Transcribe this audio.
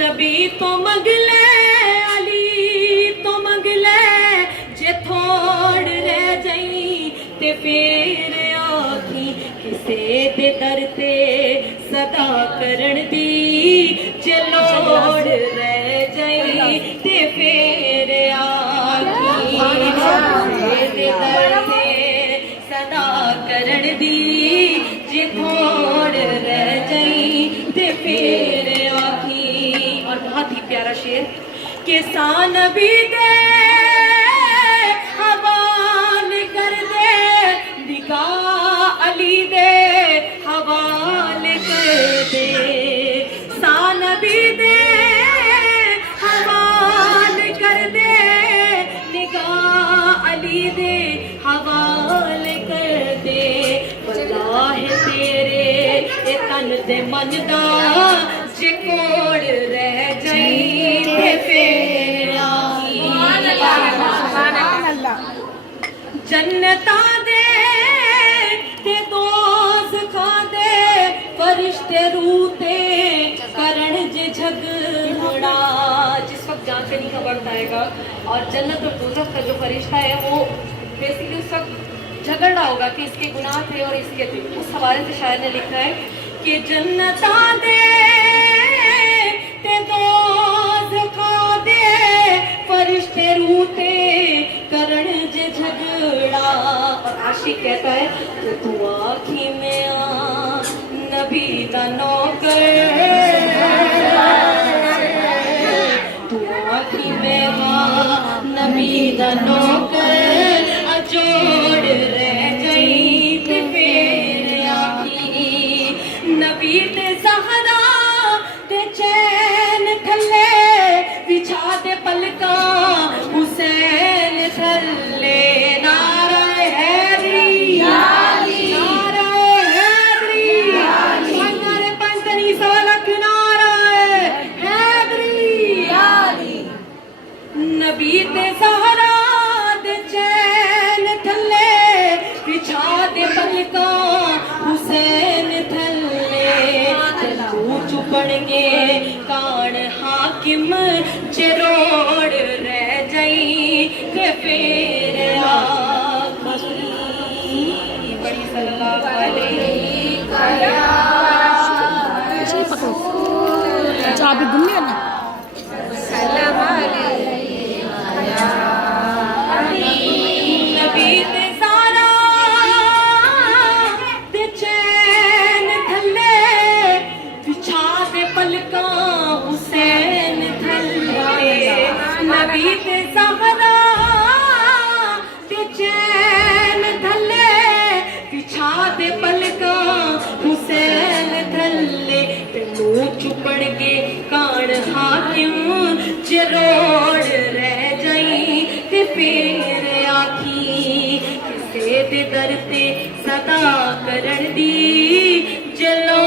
नबी तो मंगले अली तो मंगले जे थोड़ रह जाई ते फिर आखी किसे दे दर ते सदा करण दी जे लोड़ रह जाई ते फिर आखी किसे दे दर ते सदा करण दी जे थोड़ रह जाई ते फिर आखी। और बहुत ही प्यारा शेर के सान भी दे हवाल कर दे निगाह अली दे हवाल कर दे सान भी दे हवाल कर दे निगाह अली दे हवाल कर दे वल्लाह तेरे ए तन दे मन दा जे कोड़ रह जाई ते फिर आखी जन्नता दे ते दोज़खा दे फरिश्ते रूते करण जे झगड़ा। जिस वक्त जान पे नहीं खबर आएगा और जन्नत और दोज़ख का जो फरिश्ता है वो बेसिकली उस वक्त झगड़ रहा होगा कि इसके गुनाह थे और इसके थे। उस हवाले से शायर ने लिखा है कि जन्नता दे ते दोज़खा दे फरिश्ते रूते करण जे झगड़ा। और आशिक कहता है कि तू आखी में आ नबी दा नौकर तू आखी में आ नबी दा नौकर अजोड़ रह जाई ते फिर आखी नबी ते ज़हरा ते चैन थल्ले बिछा दे पलका हुसैन थल्ले नारा हैदरी नारा हैदरी नारे पंचनी सवालक नारा हैदरी नबी ते ज़हरा दे चैन थल्ले बिछा दे पलका हुसैन थल्ले तू चुपड़गे कान हाकिम चिरोड़ रह जाई के फिर आखी बड़ी सल्लल्लाहु अलैहि अच्छा आप दुनिया में नबी ते सारा ते चैन थल्ले बिछा दे पलका हुसैन थल्ले नबी ते ज़हरा ते चैन थल्ले बिछा दे पलका हुसैन थल्ले तेनू चुपड़ के कान हाकिम चिरोड़ रह जाई ते फिर आखी किसे दे दर ते सदा करण दी जलो